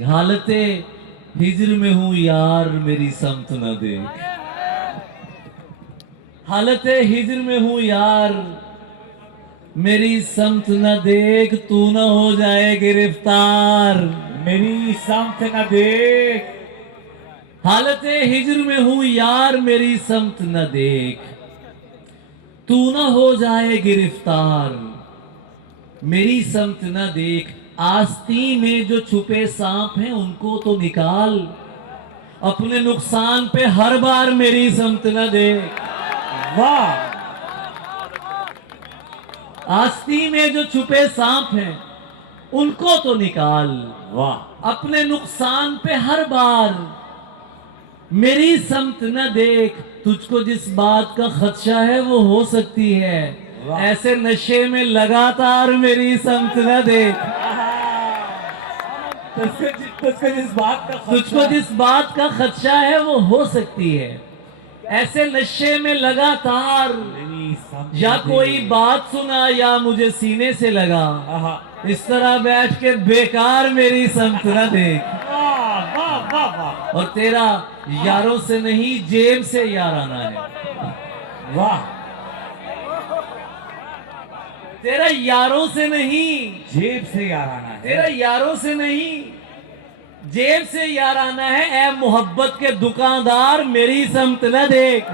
हालते हिज्र में हूं यार मेरी समत न देख। हालते हिज्र में हूं यार मेरी समत न देख, तू न हो जाए गिरफ्तार। मेरी समत न देख। हालते हिज्र में हूं यार मेरी समत न देख, तू न हो जाए गिरफ्तार। मेरी समत न देख, आस्ती में जो छुपे सांप हैं उनको तो निकाल, अपने नुकसान पे हर बार मेरी समत न देख। वाह। आस्ती में जो छुपे सांप हैं उनको तो निकाल, वाह। अपने नुकसान पे हर बार मेरी समत न देख। तुझको जिस बात का खदशा है वो हो सकती है, ऐसे नशे में लगातार मेरी समत न देख। तुझको जिस बात का खदशा है वो हो सकती है, ऐसे नशे में लगातार। या कोई बात सुना या मुझे सीने से लगा, इस तरह बैठ के बेकार मेरी समत न देख। और तेरा यारों से नहीं जेब से यार आना है। वाह। तेरा यारों से नहीं जेब से यार आना है। तेरा यारों से नहीं जेब से यार आना है। ए मोहब्बत के दुकानदार मेरी समत न देख।